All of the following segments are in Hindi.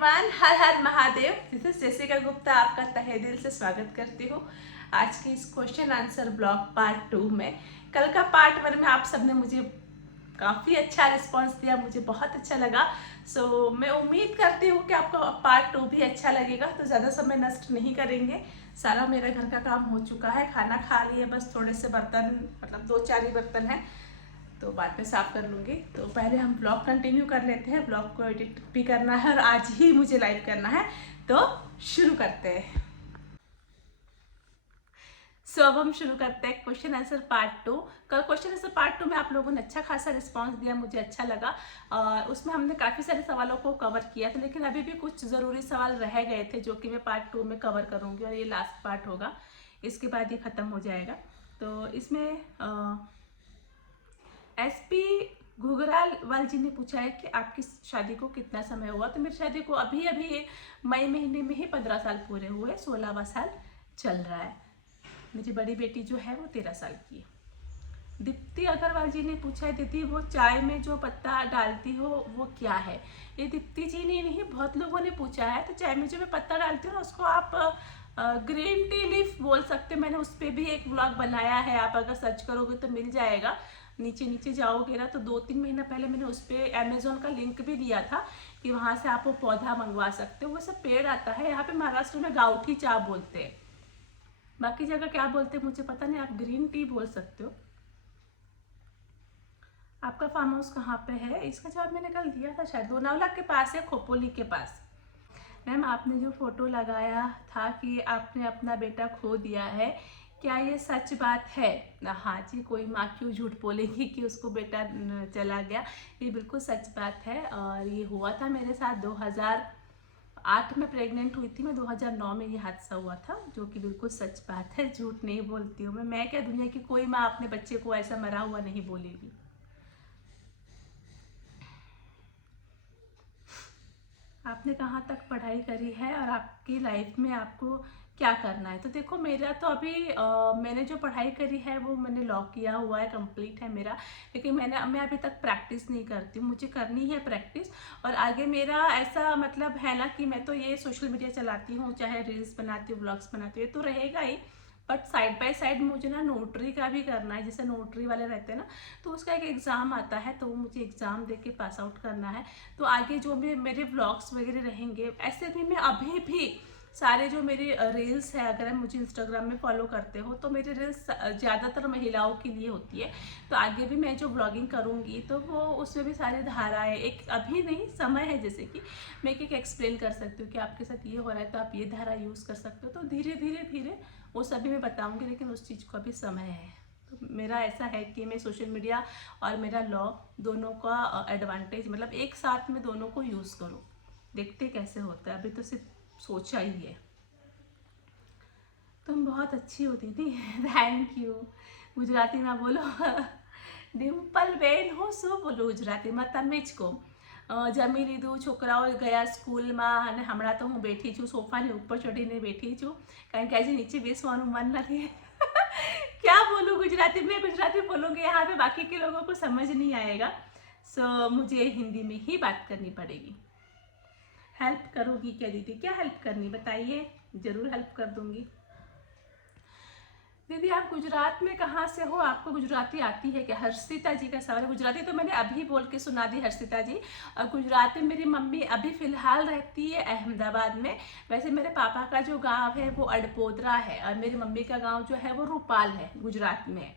Everyone, her her Mahadev. This is Jessica Gupta, आपका तहे दिल से स्वागत करती हूँ आज की इस क्वेश्चन आंसर ब्लॉग पार्ट 2 में। कल का पार्ट 1 में आप सबने मुझे काफ़ी अच्छा रिस्पांस दिया, मुझे बहुत अच्छा लगा। मैं उम्मीद करती हूँ कि आपको पार्ट 2 भी अच्छा लगेगा। तो ज़्यादा समय नष्ट नहीं करेंगे, सारा मेरा घर का काम हो चुका है, खाना खा लिए, बस थोड़े से बर्तन मतलब 2-4 ही बर्तन हैं तो बाद में साफ कर लूँगी। तो पहले हम ब्लॉग कंटिन्यू कर लेते हैं। ब्लॉग को एडिट भी करना है और आज ही मुझे लाइव करना है, तो शुरू करते हैं। अब हम शुरू करते हैं क्वेश्चन आंसर पार्ट 2। कल क्वेश्चन आंसर पार्ट 2 में आप लोगों ने अच्छा खासा रिस्पांस दिया, मुझे अच्छा लगा। उसमें हमने काफ़ी सारे सवालों को कवर किया था, लेकिन अभी भी कुछ ज़रूरी सवाल रह गए थे जो कि मैं पार्ट 2 में कवर करूँगी और ये लास्ट पार्ट होगा, इसके बाद ये ख़त्म हो जाएगा। तो इसमें एसपी घुघराल वाल जी ने पूछा है कि आपकी शादी को कितना समय हुआ। तो मेरी शादी को अभी अभी मई महीने में ही 15 साल पूरे हुए, 16वां साल चल रहा है। मेरी बड़ी बेटी जो है वो 13 साल की है। दीप्ति अग्रवाल जी ने पूछा है, दीदी वो चाय में जो पत्ता डालती हो वो क्या है। ये दीप्ति जी ने नहीं, बहुत लोगों ने पूछा है। तो चाय में जो मैं पत्ता डालती हूँ ना, उसको आप ग्रीन टी लीफ बोल सकते हो। मैंने उस पर भी एक ब्लॉग बनाया है, आप अगर सर्च करोगे तो मिल जाएगा। नीचे नीचे जाओगे ना तो 2-3 महीना पहले मैंने उस पर अमेजोन का लिंक भी दिया था कि वहाँ से आप वो पौधा मंगवा सकते हो। वो सब पेड़ आता है, यहाँ पे महाराष्ट्र में गाउठी चाय बोलते हैं, बाकी जगह क्या बोलते हैं मुझे पता नहीं। आप ग्रीन टी बोल सकते हो। आपका फार्म हाउस कहाँ पे है, इसका जवाब मैंने कल दिया था, शायद लोनावला के पास है, खोपोली के पास। मैम आपने जो फोटो लगाया था कि आपने अपना बेटा खो दिया है, क्या ये सच बात है। हाँ जी, कोई माँ क्यों झूठ बोलेगी कि उसको बेटा चला गया। ये बिल्कुल सच बात है और ये हुआ था मेरे साथ। 2008 में प्रेग्नेंट हुई थी मैं, 2009 में ये हादसा हुआ था, जो कि बिल्कुल सच बात है, झूठ नहीं बोलती हूँ मैं क्या, दुनिया की कोई माँ अपने बच्चे को ऐसा मरा हुआ नहीं बोलेगी। आपने कहाँ तक पढ़ाई करी है और आपकी लाइफ में आपको क्या करना है। तो देखो मेरा तो अभी मैंने जो पढ़ाई करी है वो मैंने लॉ किया हुआ है, कंप्लीट है मेरा। लेकिन मैं अभी तक प्रैक्टिस नहीं करती हूँ, मुझे करनी है प्रैक्टिस। और आगे मेरा ऐसा मतलब है ना कि मैं तो ये सोशल मीडिया चलाती हूँ, चाहे रील्स बनाती हूँ, ब्लॉग्स बनाती हूँ, ये तो रहेगा ही। बट साइड बाय साइड मुझे ना नोटरी का भी करना है, जैसे नोटरी वाले रहते हैं ना, तो उसका एक एग्ज़ाम आता है, तो वो मुझे एग्ज़ाम दे के पास आउट करना है। तो आगे जो भी मेरे ब्लॉग्स वगैरह रहेंगे, ऐसे भी मैं अभी भी सारे जो मेरे रील्स है, अगर आप मुझे इंस्टाग्राम में फॉलो करते हो तो मेरी रील्स ज़्यादातर महिलाओं के लिए होती है। तो आगे भी मैं जो ब्लॉगिंग करूँगी तो वो उसमें भी सारी धाराएं, एक अभी नहीं समय है, जैसे कि मैं एक एक्सप्लेन कर सकती हूँ कि आपके साथ ये हो रहा है तो आप ये धारा यूज़ कर सकते हो। तो धीरे धीरे धीरे वो सभी मैं बताऊँगी, लेकिन उस चीज़ को अभी समय है। तो मेरा ऐसा है कि मैं सोशल मीडिया और मेरा लॉ दोनों का एडवांटेज मतलब एक साथ में दोनों को यूज़ करूँ, देखते कैसे होता है। अभी तो सिर्फ सोचा ही है। तुम बहुत अच्छी हो दीदी। Thank you. गुजराती में बोलो। डिम्पल बेन हो શું બોલું ગુજરાતીમાં તમે જ કહો। જમી લીધું, છોકરાઓ ગયા સ્કૂલમાં અને હમણાં તો હું બેઠી છું, સોફાની ઉપર ચડીને બેઠી છું, કારણ કે આજે નીચે બેસવાનું મન નથી। क्या बोलूँ गुजराती में, गुजराती बोलूँगी यहाँ पे बाकी के लोगों को समझ नहीं आएगा। मुझे हिंदी में ही बात करनी पड़ेगी। हेल्प करोगी क्या दीदी, क्या हेल्प करनी बताइए, ज़रूर हेल्प कर दूँगी। दीदी आप गुजरात में कहाँ से हो, आपको गुजराती आती है क्या। हर्षिता जी का सवाल है। गुजराती तो मैंने अभी बोल के सुना दी हर्षिता जी। और गुजराती मेरी मम्मी अभी फ़िलहाल रहती है अहमदाबाद में। वैसे मेरे पापा का जो गांव है वो अडपोदरा है और मेरी मम्मी का गांव जो है वो रूपाल है, गुजरात में।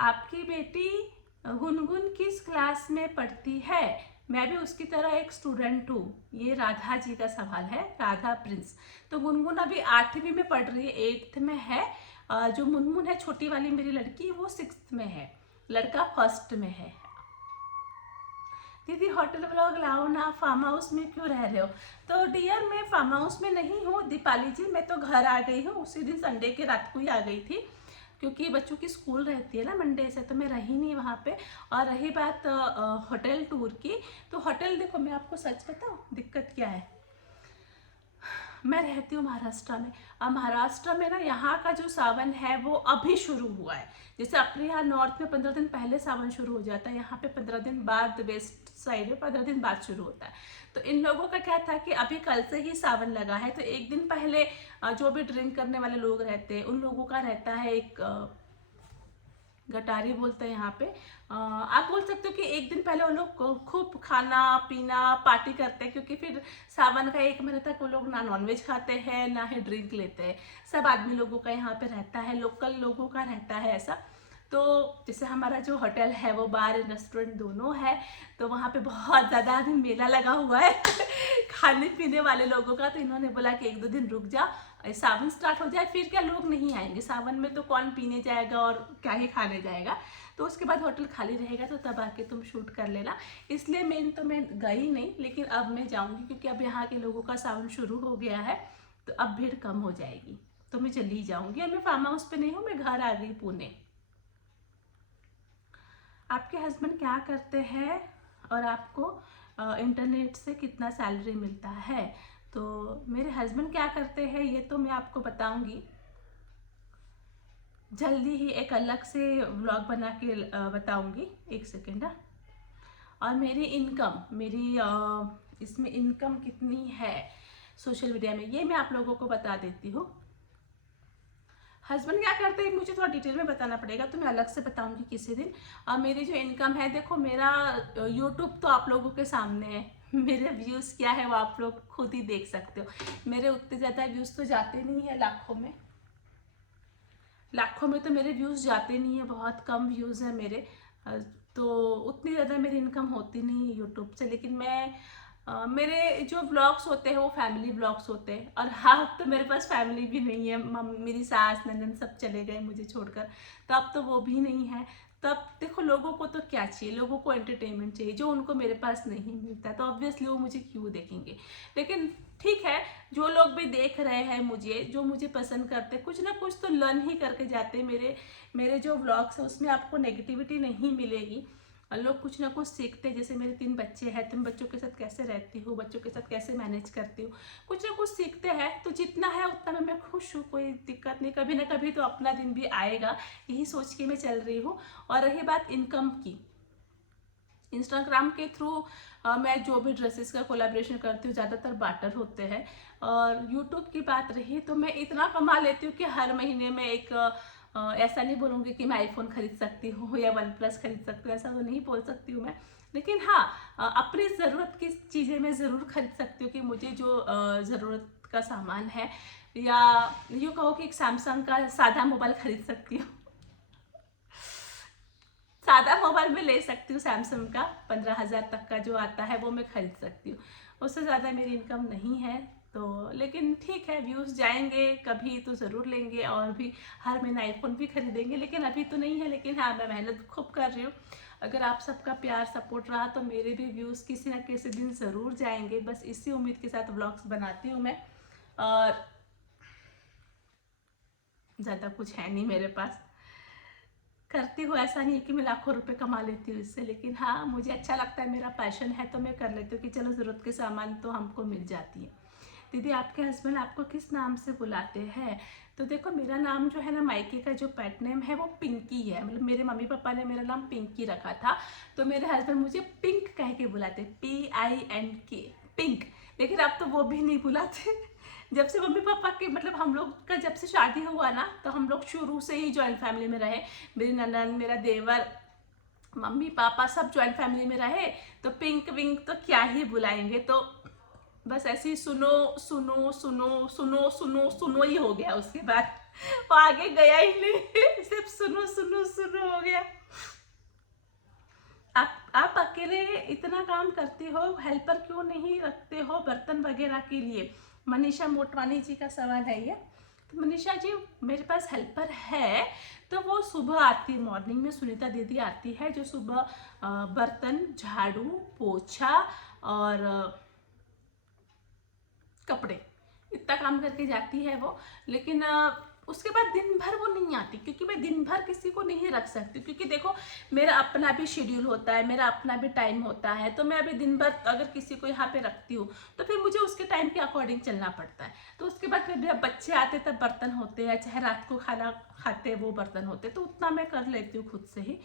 आपकी बेटी गुनगुन किस क्लास में पढ़ती है। मैं भी उसकी तरह एक स्टूडेंट हूँ। ये राधा जी का सवाल है, राधा प्रिंस। तो गुनगुन अभी 8वीं में पढ़ रही है, 8th में है। जो मुनमुन है छोटी वाली मेरी लड़की, वो 6th में है, लड़का 1st में है। दीदी होटल ब्लॉग लाओ ना, फार्म हाउस में क्यों रह रहे हो। तो डियर मैं फार्म हाउस में नहीं हूँ दीपाली जी, मैं तो घर आ गई हूँ, उसी दिन संडे के रात को ही आ गई थी, क्योंकि बच्चों की स्कूल रहती है ना मंडे से, तो मैं रही नहीं वहाँ पे। और रही बात होटल टूर की, तो होटल देखो मैं आपको सच बताऊँ दिक्कत क्या है। मैं रहती हूँ महाराष्ट्र में। अब महाराष्ट्र में ना यहाँ का जो सावन है वो अभी शुरू हुआ है। जैसे अपने यहाँ नॉर्थ में 15 दिन पहले सावन शुरू हो जाता है, यहाँ पे 15 दिन बाद, वेस्ट साइड में 15 दिन बाद शुरू होता है। तो इन लोगों का क्या था कि अभी कल से ही सावन लगा है, तो एक दिन पहले जो भी ड्रिंक करने वाले लोग रहते हैं उन लोगों का रहता है एक गटारी बोलते हैं यहाँ पे। आप बोल सकते हो कि एक दिन पहले वो लोग खूब खाना पीना पार्टी करते हैं, क्योंकि फिर सावन का 1 महीने तक वो लोग ना नॉनवेज खाते हैं ना ही ड्रिंक लेते हैं। सब आदमी लोगों का यहाँ पे रहता है, लोकल लोगों का रहता है ऐसा। तो जैसे हमारा जो होटल है वो बार रेस्टोरेंट दोनों है, तो वहाँ पे बहुत ज़्यादा अभी मेला लगा हुआ है खाने पीने वाले लोगों का। तो इन्होंने बोला कि 1-2 दिन रुक जा, सावन स्टार्ट हो जाए फिर क्या लोग नहीं आएंगे, सावन में तो कौन पीने जाएगा और क्या ही खाने जाएगा, तो उसके बाद होटल खाली रहेगा, तो तब आके तुम शूट कर लेना। इसलिए मैं गई नहीं, लेकिन अब मैं जाऊंगी क्योंकि अब यहाँ के लोगों का सावन शुरू हो गया है, तो अब भीड़ कम हो जाएगी, तो मैं चली जाऊंगी। और मैं फार्म हाउस पे नहीं हूँ, मैं घर आ गई पुणे। आपके हस्बैंड क्या करते हैं और आपको इंटरनेट से कितना सैलरी मिलता है? तो मेरे हस्बैंड क्या करते हैं ये तो मैं आपको बताऊंगी जल्दी ही, एक अलग से व्लॉग बना के बताऊंगी। एक सेकेंड। और मेरी इनकम, इसमें इनकम कितनी है सोशल मीडिया में, ये मैं आप लोगों को बता देती हूँ। हस्बैंड क्या करते हैं मुझे थोड़ा डिटेल में बताना पड़ेगा, तो मैं अलग से बताऊंगी किसी दिन। और मेरी जो इनकम है, देखो मेरा यूट्यूब तो आप लोगों के सामने है, मेरे व्यूज़ क्या है वो आप लोग खुद ही देख सकते हो। मेरे उतने ज़्यादा व्यूज़ तो जाते नहीं है, लाखों में तो मेरे व्यूज़ जाते नहीं है, बहुत कम व्यूज़ है मेरे। तो उतनी ज़्यादा मेरी इनकम होती नहीं है यूट्यूब से। लेकिन मेरे जो व्लॉग्स होते हैं वो फैमिली व्लॉग्स होते हैं। और हाँ, अब तो मेरे पास फैमिली भी नहीं है, मेरी सास ननद सब चले गए मुझे छोड़कर, तो अब तो वो भी नहीं है। तब देखो लोगों को तो क्या चाहिए, लोगों को एंटरटेनमेंट चाहिए, जो उनको मेरे पास नहीं मिलता, तो ऑब्वियसली वो मुझे क्यों देखेंगे। लेकिन ठीक है, जो लोग भी देख रहे हैं मुझे, जो मुझे पसंद करते, कुछ ना कुछ तो लर्न ही करके जाते। मेरे जो व्लॉग्स है उसमें आपको नेगेटिविटी नहीं मिलेगी, और लोग कुछ ना कुछ सीखते हैं। जैसे मेरे 3 बच्चे हैं, तुम बच्चों के साथ कैसे रहती हूँ, बच्चों के साथ कैसे मैनेज करती हूँ, कुछ ना कुछ सीखते हैं। तो जितना है उतना में मैं खुश हूँ, कोई दिक्कत नहीं। कभी ना कभी तो अपना दिन भी आएगा, यही सोच के मैं चल रही हूँ। और रही बात इनकम की, इंस्टाग्राम के थ्रू मैं जो भी ड्रेसेस का कोलैबोरेशन करती हूँ ज़्यादातर बार्टर होते हैं। और यूट्यूब की बात रही तो मैं इतना कमा लेती हूँ कि हर महीने में एक ऐसा नहीं बोलूँगी कि मैं आईफोन खरीद सकती हूँ या वन प्लस खरीद सकती हूँ, ऐसा तो नहीं बोल सकती हूँ मैं। लेकिन हाँ, अपनी ज़रूरत की चीज़ें मैं ज़रूर खरीद सकती हूँ कि मुझे जो ज़रूरत का सामान है, या यूँ कहो कि एक सैमसंग का सादा मोबाइल खरीद सकती हूँ। सादा मोबाइल में ले सकती हूँ, सैमसंग का 15,000 तक का जो आता है वो मैं खरीद सकती हूँ। उससे ज़्यादा मेरी इनकम नहीं है। तो लेकिन ठीक है, व्यूज़ जाएंगे कभी तो ज़रूर लेंगे, और भी हर महीने आईफोन भी खरीदेंगे, लेकिन अभी तो नहीं है। लेकिन हाँ, मैं मेहनत खूब कर रही हूँ। अगर आप सबका प्यार सपोर्ट रहा तो मेरे भी व्यूज़ किसी ना किसी दिन ज़रूर जाएंगे। बस इसी उम्मीद के साथ व्लॉग्स बनाती हूँ मैं, और ज़्यादा कुछ है नहीं मेरे पास। करती हूँ, ऐसा नहीं है कि मैं लाखों रुपए कमा लेती हूँ इससे, लेकिन हाँ मुझे अच्छा लगता है, मेरा पैशन है तो मैं कर लेती हूँ कि चलो ज़रूरत के सामान तो हमको मिल जाती है। दीदी आपके हस्बैंड आपको किस नाम से बुलाते हैं? तो देखो मेरा नाम जो है ना, मायके का जो पेट नेम है वो पिंकी है, मतलब मेरे मम्मी पापा ने मेरा नाम पिंकी रखा था, तो मेरे हस्बैंड मुझे पिंक कह के बुलाते, PINK, पिंक। लेकिन अब तो वो भी नहीं बुलाते। जब से मम्मी पापा के, मतलब हम लोग का जब से शादी हुआ ना, तो हम लोग शुरू से ही जॉइंट फैमिली में रहे। मेरी ननद, मेरा देवर, मम्मी पापा सब जॉइंट फैमिली में रहे, तो पिंक विंक तो क्या ही बुलाएंगे। तो बस ऐसे ही सुनो सुनो सुनो सुनो सुनो सुनो ही हो गया, उसके बाद वो आगे गया ही नहीं। सिर्फ सुनो सुनो सुनो हो गया। आप अकेले इतना काम करती हो, हेल्पर क्यों नहीं रखते हो बर्तन वगैरह के लिए? मनीषा मोटवानी जी का सवाल है ये। तो मनीषा जी, मेरे पास हेल्पर है, तो वो सुबह आती है, मॉर्निंग में सुनीता दीदी आती है, जो सुबह बर्तन, झाड़ू, पोछा और कपड़े, इतना काम करके जाती है वो। लेकिन उसके बाद दिन भर वो नहीं आती, क्योंकि मैं दिन भर किसी को नहीं रख सकती, क्योंकि देखो मेरा अपना भी शेड्यूल होता है, मेरा अपना भी टाइम होता है। तो मैं अभी दिन भर अगर किसी को यहाँ पे रखती हूँ तो फिर मुझे उसके टाइम के अकॉर्डिंग चलना पड़ता है। तो उसके बाद फिर जब बच्चे आते तब बर्तन होते हैं, चाहे रात को खाना खाते वो बर्तन होते, तो उतना मैं कर लेती हूँ खुद से ही।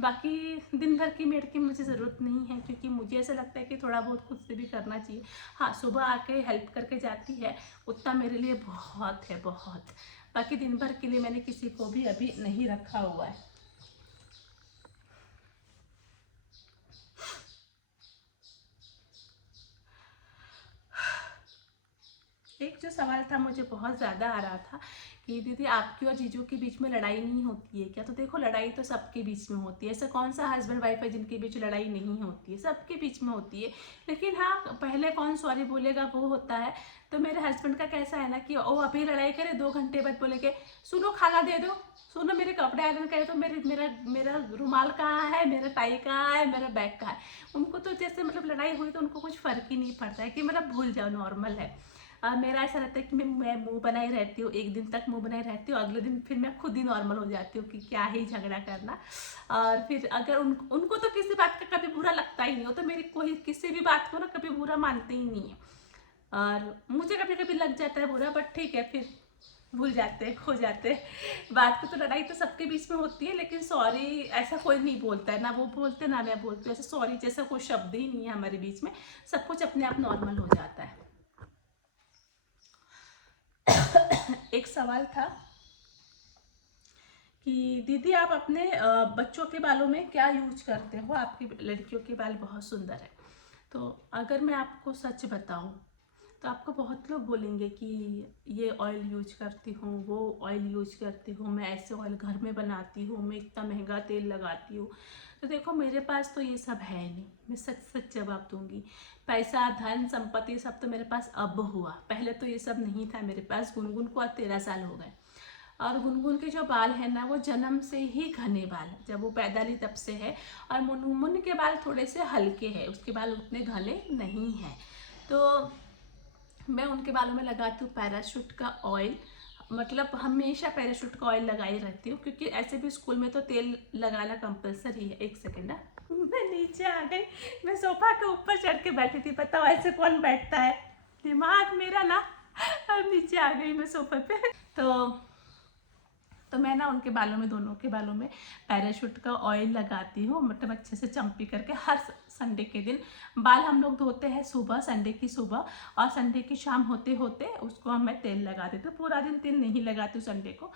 बाकी दिन भर की मेड की मुझे ज़रूरत नहीं है, क्योंकि मुझे ऐसा लगता है कि थोड़ा बहुत खुद से भी करना चाहिए। हाँ, सुबह आके हेल्प करके जाती है, उतना मेरे लिए बहुत है, बहुत। बाकी दिन भर के लिए मैंने किसी को भी अभी नहीं रखा हुआ है। एक जो सवाल था मुझे बहुत ज़्यादा आ रहा था कि दीदी आपकी और जीजू के बीच में लड़ाई नहीं होती है क्या? तो देखो लड़ाई तो सबके बीच में होती है, ऐसा कौन सा हस्बैंड वाइफ है जिनके बीच लड़ाई नहीं होती है, सबके बीच में होती है। लेकिन हाँ, पहले कौन सॉरी बोलेगा वो होता है। तो मेरे हस्बैंड का कैसा है ना कि वो अभी लड़ाई करे, 2 घंटे बाद बोलेंगे सुनो खाना दे दो, सुनो मेरे कपड़े आयरन करे, तो मेरे मेरा मेरा रुमाल कहाँ है, मेरा टाई कहाँ है, मेरा बैग कहाँ है। उनको तो जैसे मतलब लड़ाई हुई तो उनको कुछ फ़र्क ही नहीं पड़ता है, कि मतलब भूल जाओ, नॉर्मल है। मेरा ऐसा रहता है कि मैं मुंह बनाई रहती हूँ, एक दिन तक मुंह बनाई रहती हूँ, अगले दिन फिर मैं खुद ही नॉर्मल हो जाती हूँ कि क्या ही झगड़ा करना। और फिर अगर उनको तो किसी बात का कभी बुरा लगता ही नहीं हो, तो मेरी कोई किसी भी बात को ना कभी बुरा मानते ही नहीं है। और मुझे कभी कभी लग जाता है बुरा, बट ठीक है, फिर भूल जाते हैं, खो जाते हैं बात को। तो लड़ाई तो सबके बीच में होती है, लेकिन सॉरी ऐसा कोई नहीं बोलता है, ना वो बोलते ना मैं बोलती हूँ। ऐसा सॉरी जैसा कोई शब्द ही नहीं है हमारे बीच में, सब कुछ अपने आप नॉर्मल हो जाता है। एक सवाल था कि दीदी आप अपने बच्चों के बालों में क्या यूज करते हो? आपकी लड़कियों के बाल बहुत सुंदर है। तो अगर मैं आपको सच बताऊं तो आपको बहुत लोग बोलेंगे कि ये ऑयल यूज करती हूँ, वो ऑयल यूज करती हूँ, मैं ऐसे ऑयल घर में बनाती हूँ, मैं इतना महंगा तेल लगाती हूँ। तो देखो मेरे पास तो ये सब है नहीं, मैं सच सच जवाब दूंगी। पैसा धन संपत्ति सब तो मेरे पास अब हुआ, पहले तो ये सब नहीं था मेरे पास। गुनगुन को आज 13 साल हो गए, और गुनगुन के जो बाल है ना वो जन्म से ही घने बाल है, जब वो पैदा ली तब से है। और मुनमुन के बाल थोड़े से हल्के हैं, उसके बाल उतने घने नहीं हैं। तो मैं उनके बालों में लगाती हूँ पैराशूट का ऑयल, मतलब हमेशा पैराशूट का ऑयल लगाई रहती हूँ, क्योंकि ऐसे भी स्कूल में तो तेल लगाना कंपलसरी है। एक सेकेंड ना, मैं नीचे आ गई, मैं सोफा के ऊपर चढ़ के बैठी थी, बताओ ऐसे कौन बैठता है, दिमाग मेरा ना। अब नीचे आ गई मैं सोफे पे। तो मैं ना उनके बालों में, दोनों के बालों में पैराशूट का ऑयल लगाती हूँ, मतलब अच्छे से चम्पी करके। हर संडे के दिन बाल हम लोग धोते हैं सुबह, संडे की सुबह, और संडे की शाम होते होते उसको मैं तेल लगा देती हूँ। पूरा दिन तेल नहीं लगाती हूँ, संडे को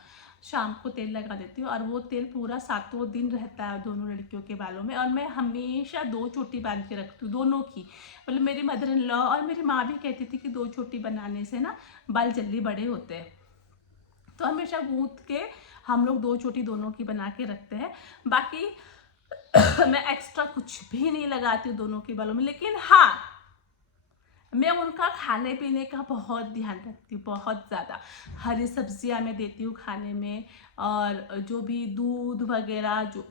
शाम को तेल लगा देती हूँ, और वो तेल पूरा 7 दिन रहता है दोनों लड़कियों के बालों में। और मैं हमेशा 2 चोटी बांध के रखती हूँ दोनों की, मतलब मेरी मदर इन लॉ और मेरी माँ भी कहती थी कि 2 चोटी बनाने से ना बाल जल्दी बड़े होते हैं। तो हमेशा गूंथ के हम लोग 2 चोटी दोनों की बना के रखते हैं। बाकी मैं एक्स्ट्रा कुछ भी नहीं लगाती हूँ दोनों के बालों में। लेकिन हाँ, मैं उनका खाने पीने का बहुत ध्यान रखती हूँ, बहुत ज़्यादा। हरी सब्जियाँ मैं देती हूँ खाने में, और जो भी दूध वगैरह जो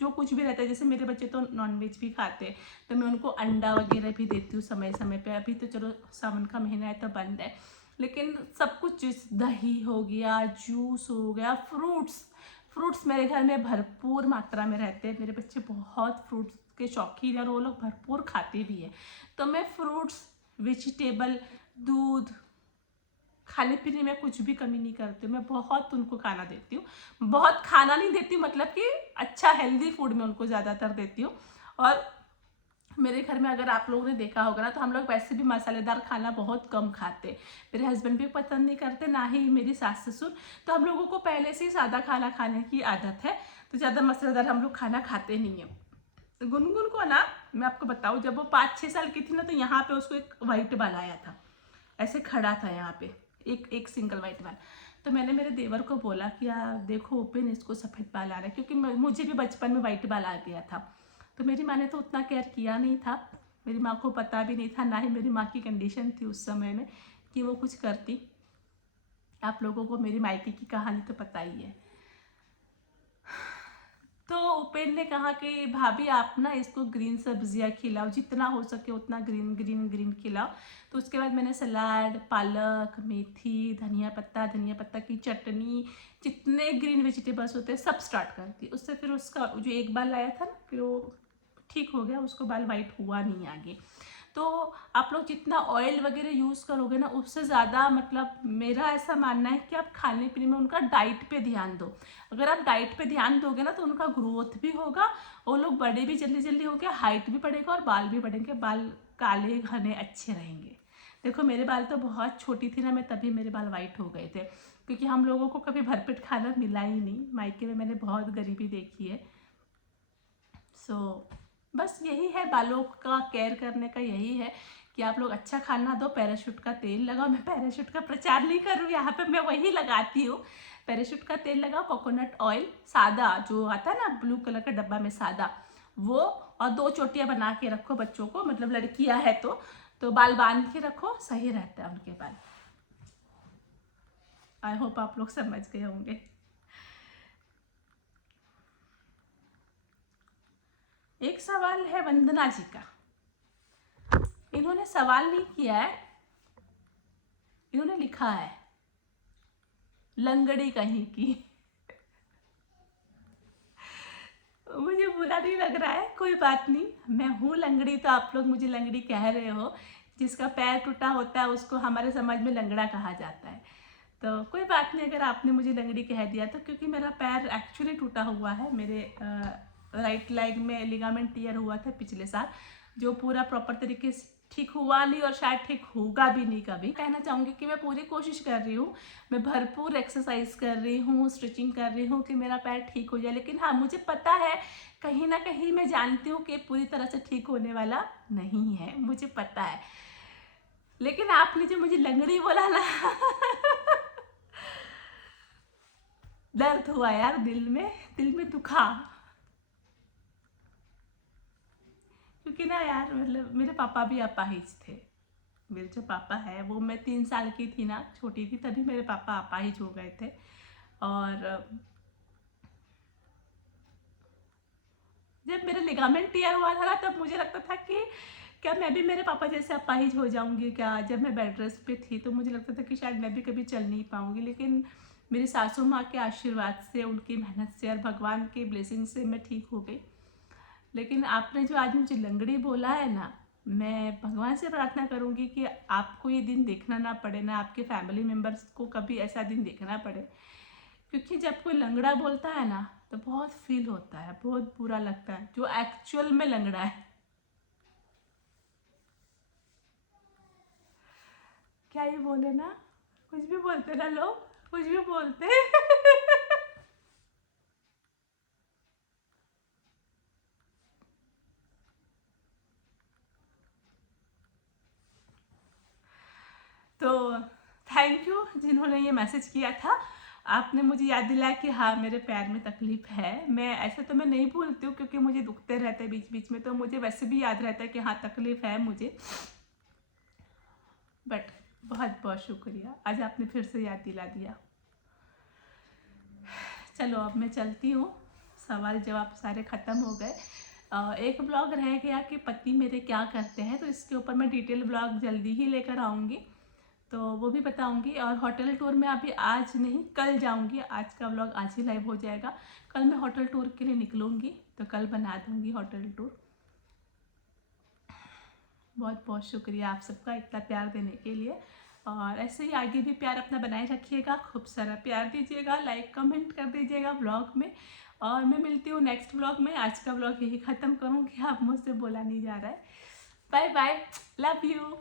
जो कुछ भी रहता है, जैसे मेरे बच्चे तो नॉनवेज भी खाते हैं, तो मैं उनको अंडा वगैरह भी देती हूँ समय समय पे। अभी तो चलो सावन का महीना है तो बंद है, लेकिन सब कुछ जैसे दही हो गया, जूस हो गया, फ्रूट्स फ्रूट्स मेरे घर में भरपूर मात्रा में रहते हैं। मेरे बच्चे बहुत फ्रूट्स के शौकीन है, और वो लोग भरपूर खाते भी है। तो मैं फ्रूट्स, वेजिटेबल, दूध, खाने पीने में कुछ भी कमी नहीं करती हूँ। मैं बहुत उनको खाना देती हूँ, बहुत खाना नहीं देती, मतलब कि अच्छा हेल्दी फूड में उनको ज़्यादातर देती हूँ। और मेरे घर में अगर आप लोगों ने देखा होगा ना, तो हम लोग वैसे भी मसालेदार खाना बहुत कम खाते। मेरे हस्बैंड भी पसंद नहीं करते, ना ही मेरी सास ससुर। तो हम लोगों को पहले से ही सादा खाना खाने की आदत है, तो ज़्यादा मसालेदार हम लोग खाना खाते नहीं हैं। गुनगुन को ना मैं आपको बताऊँ, जब वो 5-6 साल की थी ना, तो यहाँ पे उसको एक वाइट बाल आया था, ऐसे खड़ा था यहाँ पे, एक एक सिंगल वाइट बाल। तो मैंने मेरे देवर को बोला कि यार देखो ओपन, इसको सफ़ेद बाल आ रहा है, क्योंकि मुझे भी बचपन में वाइट बाल आ गया था। तो मेरी माँ ने तो उतना केयर किया नहीं था, मेरी माँ को पता भी नहीं था, ना ही मेरी माँ की कंडीशन थी उस समय में कि वो कुछ करती। आप लोगों को मेरी मायके की कहानी तो पता ही है। तो उपेन ने कहा कि भाभी आप ना इसको ग्रीन सब्जियां खिलाओ, जितना हो सके उतना ग्रीन ग्रीन ग्रीन खिलाओ। तो उसके बाद मैंने सलाद, पालक, मेथी, धनिया पत्ता की चटनी, जितने ग्रीन वेजिटेबल्स होते हैं सब स्टार्ट कर दी। उससे फिर उसका जो एक बाल आया था ना, फिर वो ठीक हो गया, उसको बाल वाइट हुआ नहीं आगे। तो आप लोग जितना ऑयल वगैरह यूज़ करोगे ना, उससे ज़्यादा मतलब मेरा ऐसा मानना है कि आप खाने पीने में उनका डाइट पे ध्यान दो। अगर आप डाइट पे ध्यान दोगे ना तो उनका ग्रोथ भी होगा, वो लोग बड़े भी जल्दी जल्दी होंगे, हाइट भी बढ़ेगा और बाल भी बढ़ेंगे, बाल काले घने अच्छे रहेंगे। देखो मेरे बाल तो बहुत छोटी थी ना मैं, तभी मेरे बाल वाइट हो गए थे, क्योंकि हम लोगों को कभी भरपेट खाना मिला ही नहीं, मायके में मैंने बहुत गरीबी देखी है। सो बस यही है, बालों का केयर करने का यही है कि आप लोग अच्छा खाना दो, पैराशूट का तेल लगाओ। मैं पैराशूट का प्रचार नहीं कर रही हूँ यहाँ पे, मैं वही लगाती हूँ। पैराशूट का तेल लगाओ, कोकोनट ऑयल सादा जो आता है ना ब्लू कलर का डब्बा में सादा, वो, और 2 चोटियाँ बना के रखो बच्चों को, मतलब लड़कियाँ है तो बाल बांध के रखो, सही रहता है उनके बाल। आई होप आप लोग समझ गए होंगे। एक सवाल है वंदना जी का, इन्होंने सवाल नहीं किया है, इन्होंने लिखा है लंगड़ी कहीं की। मुझे बुरा नहीं लग रहा है, कोई बात नहीं, मैं हूँ लंगड़ी तो आप लोग मुझे लंगड़ी कह रहे हो। जिसका पैर टूटा होता है उसको हमारे समाज में लंगड़ा कहा जाता है, तो कोई बात नहीं अगर आपने मुझे लंगड़ी कह दिया तो, क्योंकि मेरा पैर एक्चुअली टूटा हुआ है। मेरे राइट लेग में लिगामेंट टीयर हुआ था पिछले साल, जो पूरा प्रॉपर तरीके से ठीक हुआ नहीं और शायद ठीक होगा भी नहीं कभी। कहना चाहूँगी कि मैं पूरी कोशिश कर रही हूँ, मैं भरपूर एक्सरसाइज कर रही हूँ, स्ट्रेचिंग कर रही हूँ कि मेरा पैर ठीक हो जाए, लेकिन हाँ मुझे पता है कहीं ना कहीं मैं जानती हूँ कि पूरी तरह से ठीक होने वाला नहीं है, मुझे पता है। लेकिन आपने जो मुझे लंगड़ी बोला ना दर्द हुआ यार, दिल में दुखा, क्योंकि ना यार मतलब मेरे पापा भी अपाहिज थे। मेरे जो पापा है वो, मैं 3 साल की थी ना, छोटी थी, तभी मेरे पापा अपाहिज हो गए थे। और जब मेरा लिगामेंट टीयर हुआ था ना, तब मुझे लगता था कि क्या मैं भी मेरे पापा जैसे अपाहिज हो जाऊंगी क्या। जब मैं बेड रेस्ट पे थी तो मुझे लगता था कि शायद मैं भी कभी चल नहीं पाऊंगी, लेकिन मेरी सासू माँ के आशीर्वाद से, उनकी मेहनत से और भगवान की ब्लेसिंग से मैं ठीक हो गई। लेकिन आपने जो आज मुझे लंगड़ी बोला है ना, मैं भगवान से प्रार्थना करूंगी कि आपको ये दिन देखना ना पड़े, ना आपके फैमिली मेम्बर्स को कभी ऐसा दिन देखना पड़े, क्योंकि जब कोई लंगड़ा बोलता है ना तो बहुत फील होता है, बहुत बुरा लगता है, जो एक्चुअल में लंगड़ा है। क्या ये बोले ना, कुछ भी बोलते ना लोग, कुछ भी बोलते तो थैंक यू जिन्होंने ये मैसेज किया था, आपने मुझे याद दिलाया कि हाँ मेरे पैर में तकलीफ है। मैं ऐसे तो मैं नहीं भूलती हूँ, क्योंकि मुझे दुखते रहते हैं बीच बीच में, तो मुझे वैसे भी याद रहता है कि हाँ तकलीफ है मुझे। बट बहुत बहुत शुक्रिया, आज आपने फिर से याद दिला दिया। चलो अब मैं चलती हूँ, सवाल जवाब सारे ख़त्म हो गए। एक ब्लॉग रह गया कि पति मेरे क्या करते हैं, तो इसके ऊपर मैं डिटेल ब्लॉग जल्दी ही लेकर आऊँगी, तो वो भी बताऊँगी। और होटल टूर में अभी आज नहीं कल जाऊँगी, आज का ब्लॉग आज ही लाइव हो जाएगा, कल मैं होटल टूर के लिए निकलूँगी, तो कल बना दूँगी होटल टूर। बहुत बहुत शुक्रिया आप सबका इतना प्यार देने के लिए, और ऐसे ही आगे भी प्यार अपना बनाए रखिएगा, खूब सारा प्यार दीजिएगा, लाइक कमेंट कर दीजिएगा ब्लॉग में। और मैं मिलती हूँ नेक्स्ट ब्लॉग में, आज का ब्लॉग यही ख़त्म करूँगी, अब मुझसे बोला नहीं जा रहा है। Bye bye, love you.